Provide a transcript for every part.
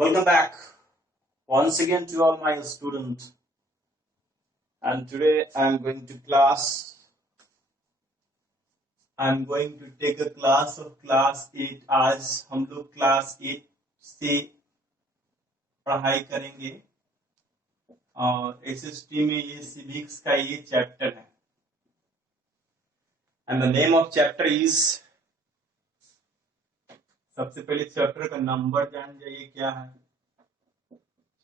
Welcome back once again to all my students. And today I'm going to take a class of class 8. आज हम लोग class 8 से पढ़ाई करेंगे और SST में ये civics का ये चैप्टर है. And the name of chapter is, सबसे पहले चैप्टर का नंबर जान जाइए क्या है.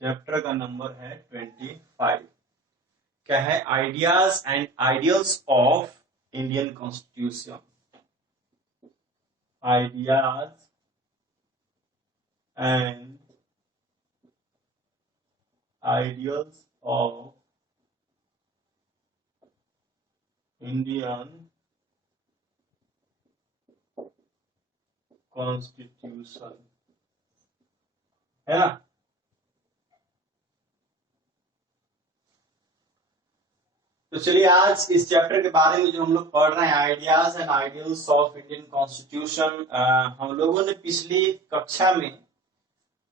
चैप्टर का नंबर है 25. क्या है? Ideas and ideals of Indian constitution. Ideas and ideals of Indian constitution, है ना. तो चलिए आज इस चैप्टर के बारे में जो हम लोग पढ़ रहे हैं, ideas and ideals of Indian constitution, हम लोगों ने पिछली कक्षा में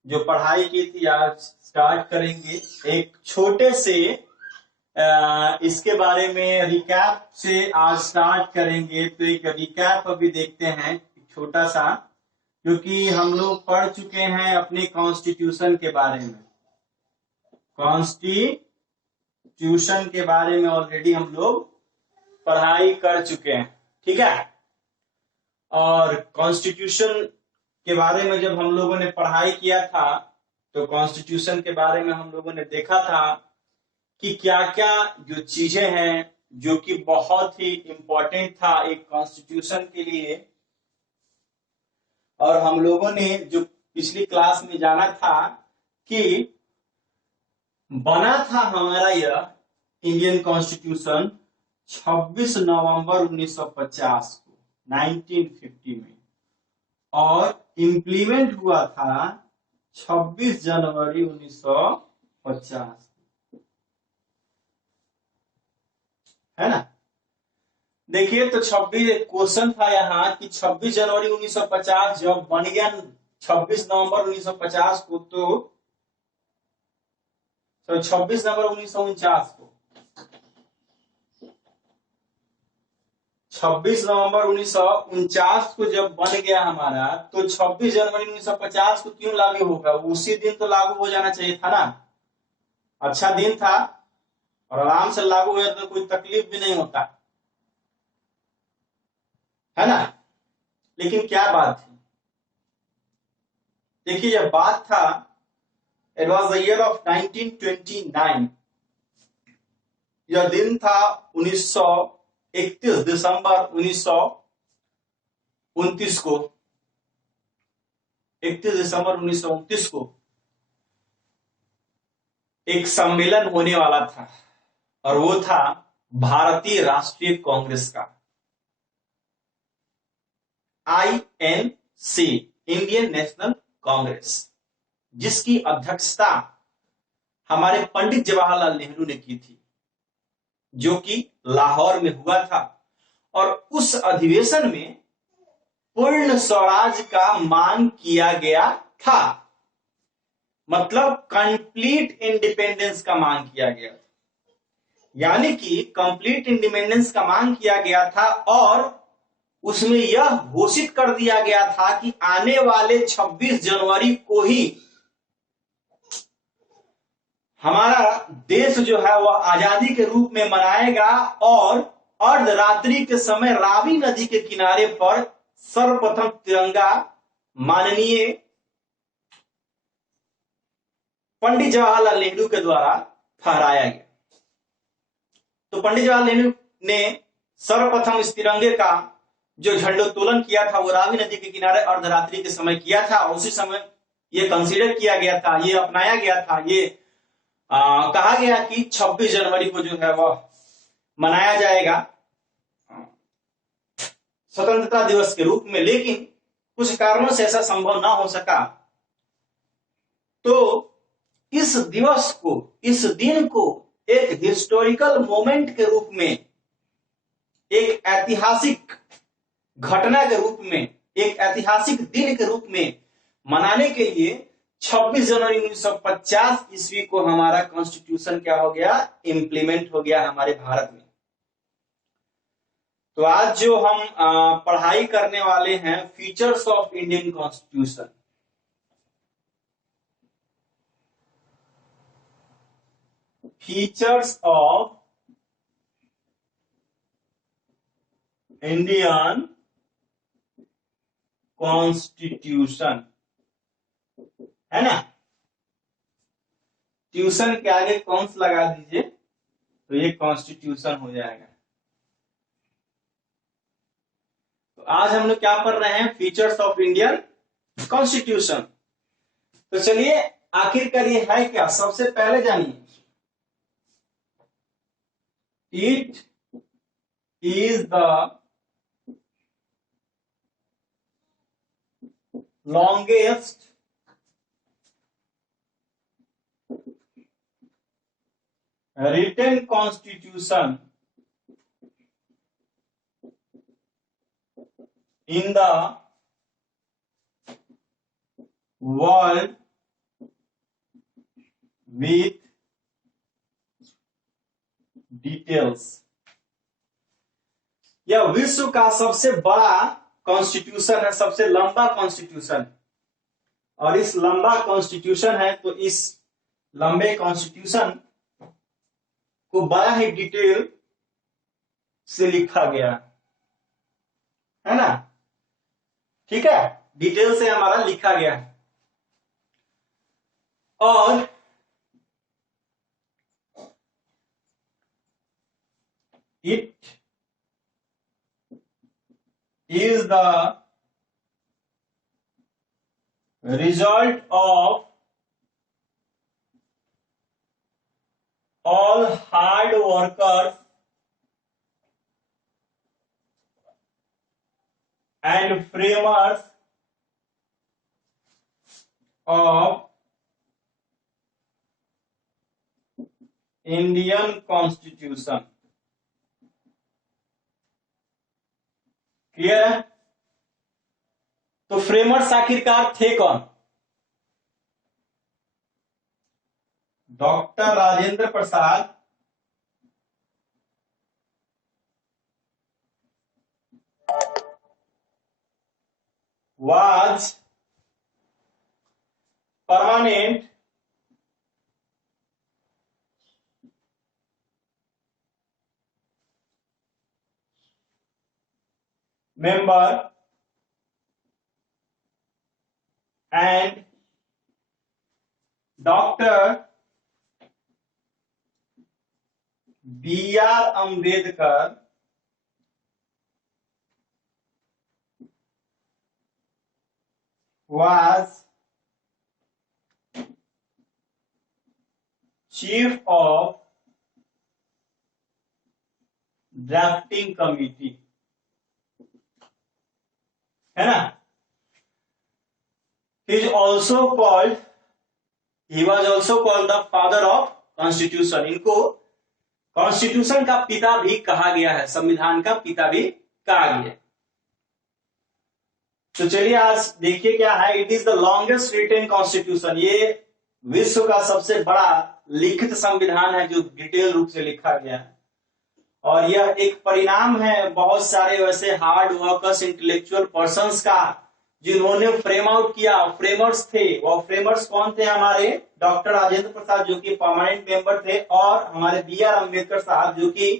जो पढ़ाई की थी आज स्टार्ट करेंगे एक छोटे से इसके बारे में रिकैप से आज स्टार्ट करेंगे. तो एक रिकैप अभी देखते हैं छोटा सा, क्योंकि हम लोग पढ़ चुके हैं अपने कॉन्स्टिट्यूशन के बारे में. कॉन्स्टिट्यूशन के बारे में ऑलरेडी हम लोग पढ़ाई कर चुके हैं, ठीक है. और कॉन्स्टिट्यूशन के बारे में जब हम लोगों ने पढ़ाई किया था तो कॉन्स्टिट्यूशन के बारे में हम लोगों ने देखा था कि क्या क्या जो चीजें हैं जो कि बहुत ही इंपॉर्टेंट था एक कॉन्स्टिट्यूशन के लिए. और हम लोगों ने जो पिछली क्लास में जाना था कि बना था हमारा यह इंडियन कॉन्स्टिट्यूशन 26 नवंबर 1950 को 1950 में, और इम्प्लीमेंट हुआ था 26 जनवरी 1950, है ना. देखिए तो 26 क्वेश्चन था यहाँ कि 26 जनवरी 1950 जब बन गया 26 नवंबर 1950 को, तो 26 नवंबर 1949 को, 26 नवंबर 1949 को जब बन गया हमारा, तो 26 जनवरी 1950 को क्यों लागू होगा? उसी दिन तो लागू हो जाना चाहिए था ना. अच्छा दिन था और आराम से लागू हो जाता तो कोई तकलीफ भी नहीं होता, है ना. लेकिन क्या बात थी, देखिए जब बात था, it was the year of 1929. यह दिन था 1931 दिसंबर 1929 को, 31 दिसंबर 1929 को एक सम्मेलन होने वाला था और वो था भारतीय राष्ट्रीय कांग्रेस का, INC, इंडियन नेशनल कांग्रेस, जिसकी अध्यक्षता हमारे पंडित जवाहरलाल नेहरू ने की थी, जो कि लाहौर में हुआ था. और उस अधिवेशन में पूर्ण स्वराज का मांग किया गया था, मतलब कंप्लीट इंडिपेंडेंस का मांग किया गया था. यानी कि कंप्लीट इंडिपेंडेंस का मांग किया गया था और उसमें यह घोषित कर दिया गया था कि आने वाले 26 जनवरी को ही हमारा देश जो है वह आजादी के रूप में मनाएगा, और अर्धरात्रि के समय रावी नदी के किनारे पर सर्वप्रथम तिरंगा माननीय पंडित जवाहरलाल नेहरू के द्वारा फहराया गया. तो पंडित जवाहरलाल नेहरू ने सर्वप्रथम इस तिरंगे का जो झंडोत्तोलन किया था वो रावी नदी के किनारे अर्धरात्रि के समय किया था, और उसी समय ये कंसीडर किया गया था, ये अपनाया गया था, ये कहा गया कि 26 जनवरी को जो है वह मनाया जाएगा स्वतंत्रता दिवस के रूप में. लेकिन कुछ कारणों से ऐसा संभव ना हो सका, तो इस दिवस को, इस दिन को एक हिस्टोरिकल मोमेंट के रूप में, एक ऐतिहासिक घटना के रूप में, एक ऐतिहासिक दिन के रूप में मनाने के लिए 26 जनवरी 1950 ईस्वी को हमारा कॉन्स्टिट्यूशन क्या हो गया, इंप्लीमेंट हो गया हमारे भारत में। तो आज जो हम पढ़ाई करने वाले हैं features of Indian constitution. Features of Indian constitution, है ना। ट्यूशन के आगे कौंस लगा दीजिए तो ये कॉन्स्टिट्यूशन हो जाएगा। तो आज हम लोग क्या पढ़ रहे हैं, फीचर्स ऑफ इंडियन कॉन्स्टिट्यूशन। तो चलिए आखिरकार ये है क्या, सबसे पहले जानिए। It is the longest written constitution in the world with details। यह विश्व का सबसे बड़ा कॉन्स्टिट्यूशन है, सबसे लंबा कॉन्स्टिट्यूशन। और इस लंबा कॉन्स्टिट्यूशन है तो इस लंबे कॉन्स्टिट्यूशन को बड़ा ही डिटेल से लिखा गया है ना, ठीक है, डिटेल से हमारा लिखा गया है। और it is the result of all hard workers and framers of Indian Constitution। Clear है। तो फ्रेमर्स आखिरकार थे कौन, doctor Rajendra Prasad, was permanent member and Dr. B.R. Ambedkar was chief of drafting committee, है ना। He was also called the father of constitution। इनको constitution का पिता भी कहा गया है, संविधान का पिता भी कहा गया। तो चलिए आज देखिए क्या है, it is the longest written constitution. ये विश्व का सबसे बड़ा लिखित संविधान है जो डिटेल रूप से लिखा गया है। और यह एक परिणाम है बहुत सारे वैसे हार्ड वर्कर्स, इंटेलेक्चुअल पर्संस का, जिन्होंने फ्रेम आउट किया। फ्रेमर्स थे, वो फ्रेमर्स कौन थे, हमारे डॉक्टर राजेंद्र प्रसाद जो कि परमानेंट मेंबर थे, और हमारे B.R. अम्बेडकर साहब जो कि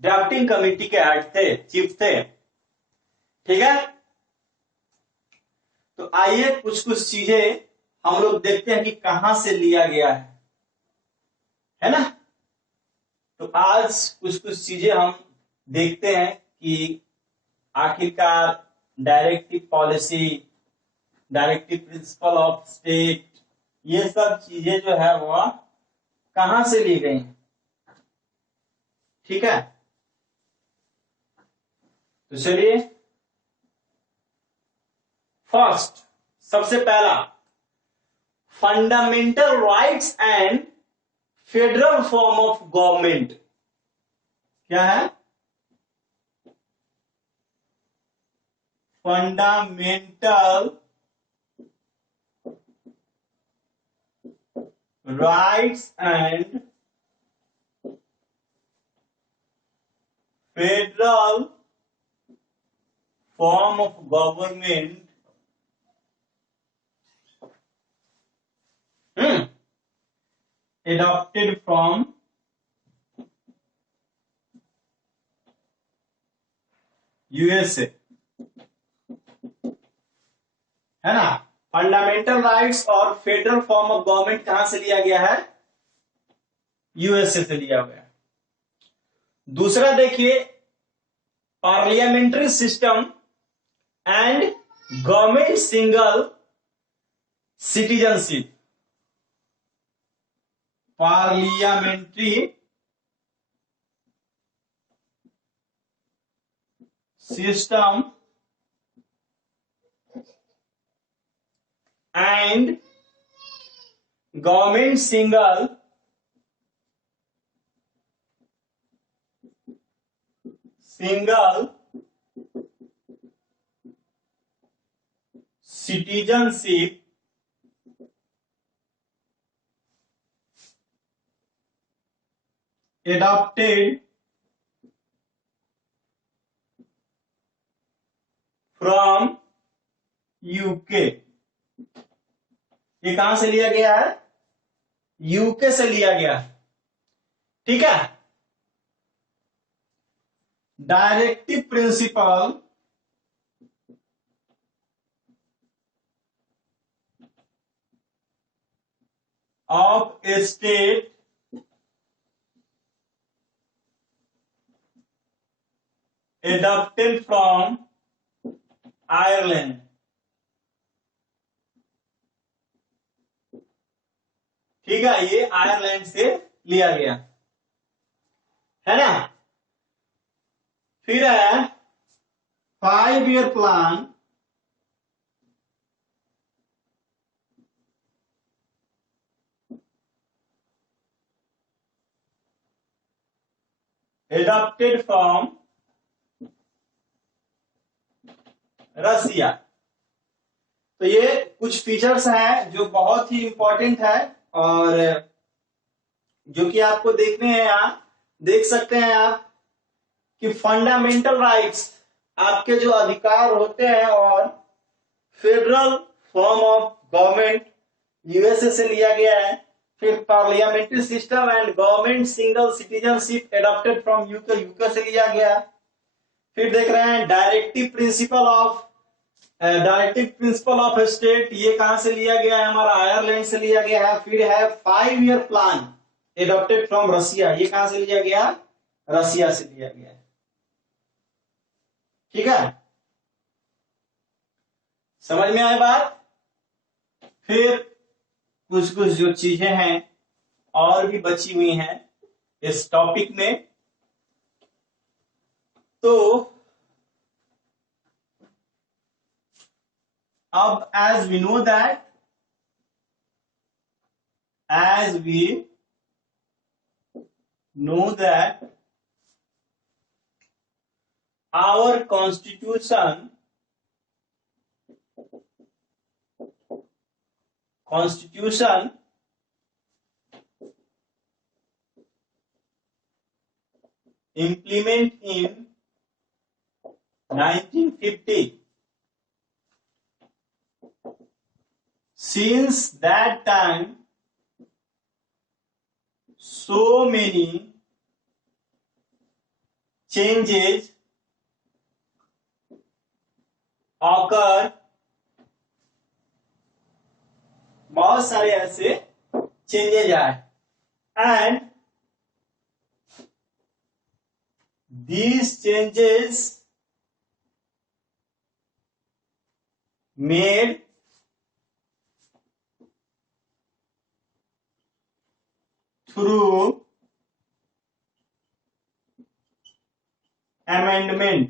ड्राफ्टिंग कमेटी के हेड थे, चीफ थे, ठीक है। तो आइए कुछ कुछ चीजें हम लोग देखते हैं कि कहां से लिया गया है ना। तो आज कुछ कुछ चीजें हम देखते हैं कि आखिरकार directive policy, directive principle of state, ये सब चीजें जो है वो कहां से ली गई हैं, ठीक है। तो चलिए फर्स्ट, सबसे पहला, fundamental rights and federal form of government. क्या है, fundamental rights and federal form of government adopted from USA, है ना। फंडामेंटल राइट्स और फेडरल फॉर्म ऑफ गवर्नमेंट कहां से लिया गया है? यूएसए से लिया गया है। दूसरा देखिए, parliamentary system and government single citizenship. Parliamentary system and government single citizenship adopted from UK. ये कहां से लिया गया है? यूके से लिया गया है, ठीक है। Directive principle of A state adopted from Ireland. ठीक है, ये आयरलैंड से लिया गया है ना। फिर है 5-year प्लान adopted from रसिया। तो ये कुछ फीचर्स हैं जो बहुत ही इंपॉर्टेंट है और जो कि आपको देखने हैं। यहां देख सकते हैं आप कि फंडामेंटल राइट्स आपके जो अधिकार होते हैं और federal form of government USA से लिया गया है। फिर parliamentary system and government single citizenship adopted from UK, UK से लिया गया। फिर देख रहे हैं डायरेक्टिव प्रिंसिपल ऑफ स्टेट, ये कहां से लिया गया है? हमारा आयरलैंड से लिया गया है। फिर है 5-year प्लान एडॉप्टेड फ्रॉम रसिया, ये कहां से लिया गया? रसिया से लिया गया है, ठीक है। समझ में आए बात? फिर कुछ कुछ जो चीजें हैं और भी बची हुई हैं इस टॉपिक में। तो अब as we know that our constitution implement in 1950. Since that time, so many changes occur, बहुत सारे ऐसे चेंजेज आए, and these changes made through amendment।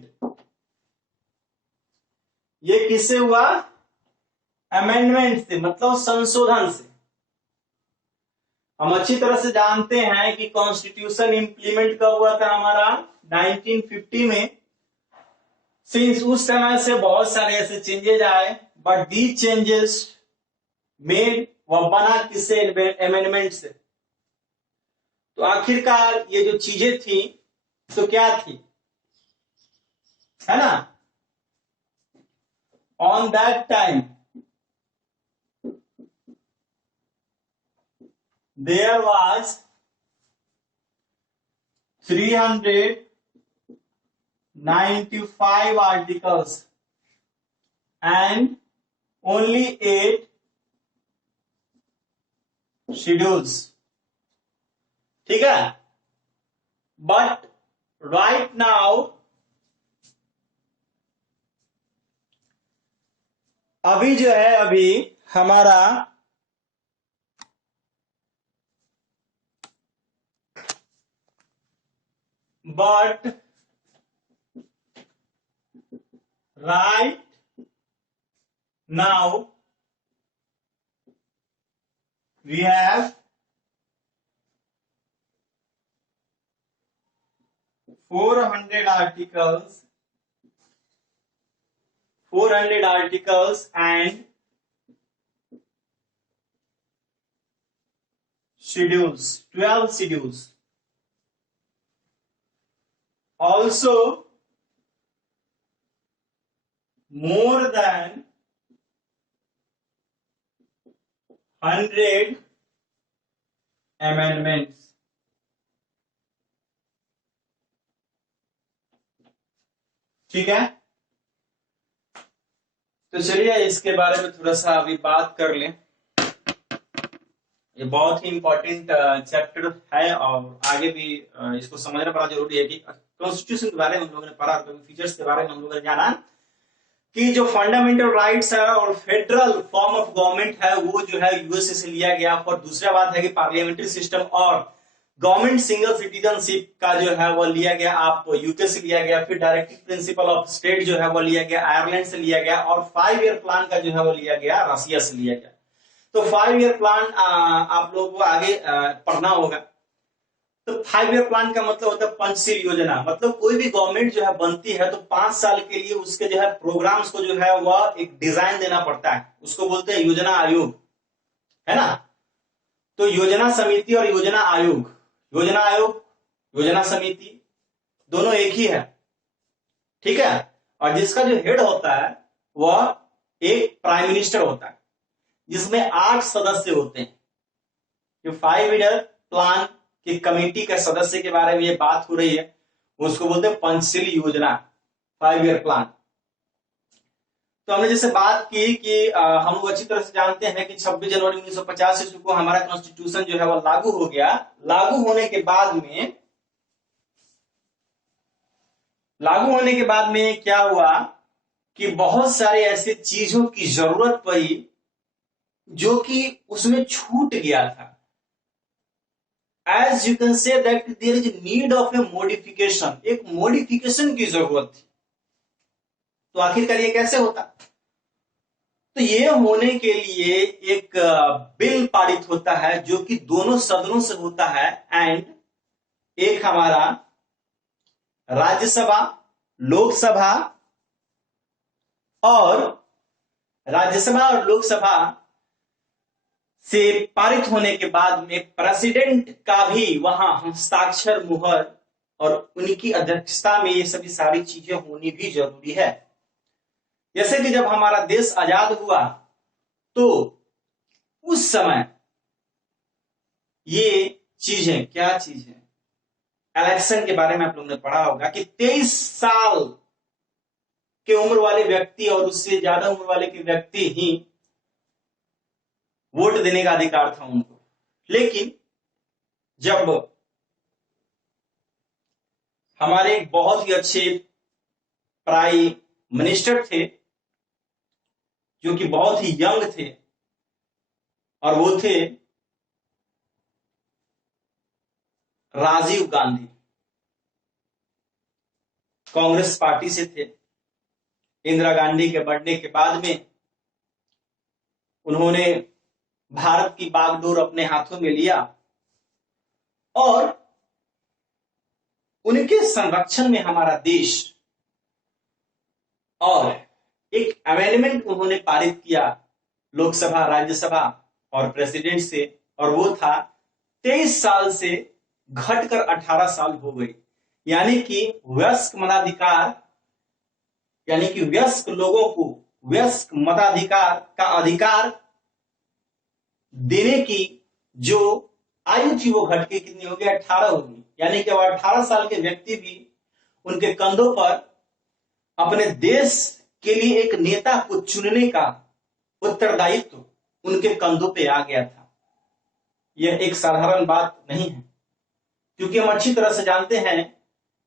ये किससे हुआ? अमेंडमेंट से, मतलब संशोधन से। हम अच्छी तरह से जानते हैं कि कॉन्स्टिट्यूशन इंप्लीमेंट कब हुआ था? हमारा 1950 में। सिंस उस समय से बहुत सारे ऐसे चेंजेज आए, बट दीज चेंजेस मेड वह बना किससे? अमेंडमेंट से। तो आखिरकार ये जो चीजें थी तो क्या थी, है ना? On that time there was 395 articles and only 8 schedules, ठीक है? बट राइट नाउ अभी जो है, अभी हमारा but right now we have 400 articles and schedules, 12 schedules. Also more than 100 amendments. ठीक है? तो चलिए इसके बारे में थोड़ा सा अभी बात कर लें। ये बहुत ही इंपॉर्टेंट चैप्टर है और आगे भी इसको समझना बड़ा जरूरी है कि कॉन्स्टिट्यूशन के बारे में हम लोगों ने पढ़ा, फीचर्स के बारे में हम लोगों ने जाना कि जो फंडामेंटल राइट्स है और फेडरल फॉर्म ऑफ गवर्नमेंट है वो जो है यूएसए से लिया गया। और दूसरा बात है कि पार्लियामेंट्री सिस्टम और गवर्नमेंट सिंगल सिटीजनशिप का जो है वो लिया गया, आप यूके से लिया गया। फिर डायरेक्टिव प्रिंसिपल ऑफ स्टेट जो है वो लिया गया आयरलैंड से लिया गया। और 5 ईयर प्लान का जो है वो लिया गया रसिया से लिया गया। तो 5 ईयर प्लान आप लोगों को आगे पढ़ना होगा। तो 5 ईयर प्लान का मतलब होता है पंचशील योजना। मतलब कोई भी गवर्नमेंट जो है बनती है तो 5 साल के लिए उसके जो है प्रोग्राम्स को जो है वह एक डिजाइन देना पड़ता है, उसको बोलते हैं योजना आयोग, है ना? तो योजना समिति और योजना आयोग, योजना आयोग योजना समिति दोनों एक ही है, ठीक है? और जिसका जो हेड होता है वह एक प्राइम मिनिस्टर होता है, जिसमें 8 सदस्य होते हैं। जो 5 ईयर प्लान की कमेटी के सदस्य के बारे में ये बात हो रही है, उसको बोलते हैं पंचशील योजना, 5 ईयर प्लान। तो हमने जैसे बात की कि हम लोग अच्छी तरह से जानते हैं कि 26 जनवरी 1950 ईस्वी को हमारा कॉन्स्टिट्यूशन जो है वो लागू हो गया। लागू होने के बाद में क्या हुआ कि बहुत सारे ऐसे चीजों की जरूरत पड़ी जो कि उसमें छूट गया था। As you can say that there is need of a modification, एक मॉडिफिकेशन की जरूरत थी। तो आखिरकार ये कैसे होता? तो ये होने के लिए एक बिल पारित होता है जो कि दोनों सदनों से होता है। एंड एक हमारा राज्यसभा, लोकसभा और लोकसभा से पारित होने के बाद में प्रेसिडेंट का भी वहां हस्ताक्षर, मुहर और उनकी अध्यक्षता में ये सभी सारी चीजें होनी भी जरूरी है। जैसे कि जब हमारा देश आजाद हुआ तो उस समय ये चीजें, क्या चीज है, इलेक्शन के बारे में आप लोगों ने पढ़ा होगा कि 23 साल के उम्र वाले व्यक्ति और उससे ज्यादा उम्र वाले के व्यक्ति ही वोट देने का अधिकार था उनको। लेकिन जब हमारे बहुत ही अच्छे प्राइम मिनिस्टर थे जो कि बहुत ही यंग थे और वो थे राजीव गांधी, कांग्रेस पार्टी से थे। इंदिरा गांधी के बढ़ने के बाद में उन्होंने भारत की बागडोर अपने हाथों में लिया और उनके संरक्षण में हमारा देश और एक अमेंडमेंट उन्होंने पारित किया लोकसभा, राज्यसभा और प्रेसिडेंट से, और वो था 23 साल से घटकर 18 साल हो गई। यानी कि वयस्क मताधिकार, यानी कि वयस्क लोगों को वयस्क मताधिकार का अधिकार देने की जो आयु थी वो घट के कितनी हो गई, 18 होगी। यानी कि 18 साल के व्यक्ति भी उनके कंधों पर अपने देश के लिए एक नेता को चुनने का उत्तरदायित्व उनके कंधों पे आ गया था। यह एक साधारण बात नहीं है, क्योंकि हम अच्छी तरह से जानते हैं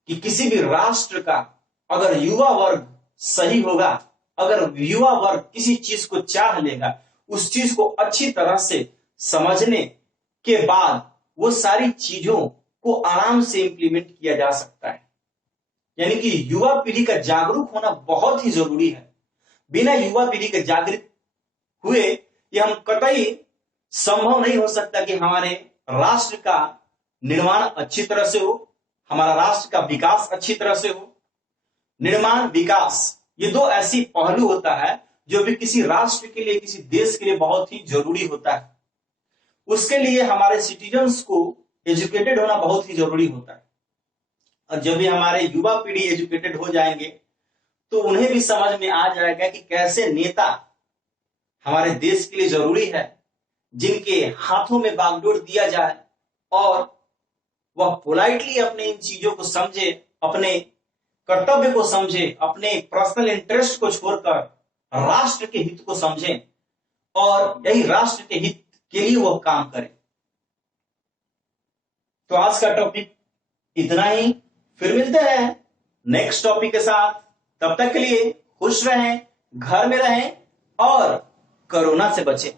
कि किसी भी राष्ट्र का अगर युवा वर्ग सही होगा, अगर युवा वर्ग किसी चीज को चाह लेगा, उस चीज को अच्छी तरह से समझने के बाद वो सारी चीजों को आराम से इंप्लीमेंट किया जा सकता है। यानी कि युवा पीढ़ी का जागरूक होना बहुत ही जरूरी है। बिना युवा पीढ़ी के जागृत हुए यह हम कतई संभव नहीं हो सकता कि हमारे राष्ट्र का निर्माण अच्छी तरह से हो, हमारा राष्ट्र का विकास अच्छी तरह से हो। निर्माण, विकास, ये दो ऐसी पहलू होता है जो भी किसी राष्ट्र के लिए, किसी देश के लिए बहुत ही जरूरी होता है। उसके लिए हमारे सिटीजन्स को एजुकेटेड होना बहुत ही जरूरी होता है। और जब भी हमारे युवा पीढ़ी एजुकेटेड हो जाएंगे तो उन्हें भी समझ में आ जाएगा कि कैसे नेता हमारे देश के लिए जरूरी है, जिनके हाथों में बागडोर दिया जाए और वह पोलाइटली अपने इन चीजों को समझे, अपने कर्तव्य को समझे, अपने पर्सनल इंटरेस्ट को छोड़कर राष्ट्र के हित को समझे और यही राष्ट्र के हित के लिए वह काम करे। तो आज का टॉपिक इतना ही, फिर मिलते हैं नेक्स्ट टॉपिक के साथ। तब तक के लिए खुश रहें, घर में रहें और कोरोना से बचें।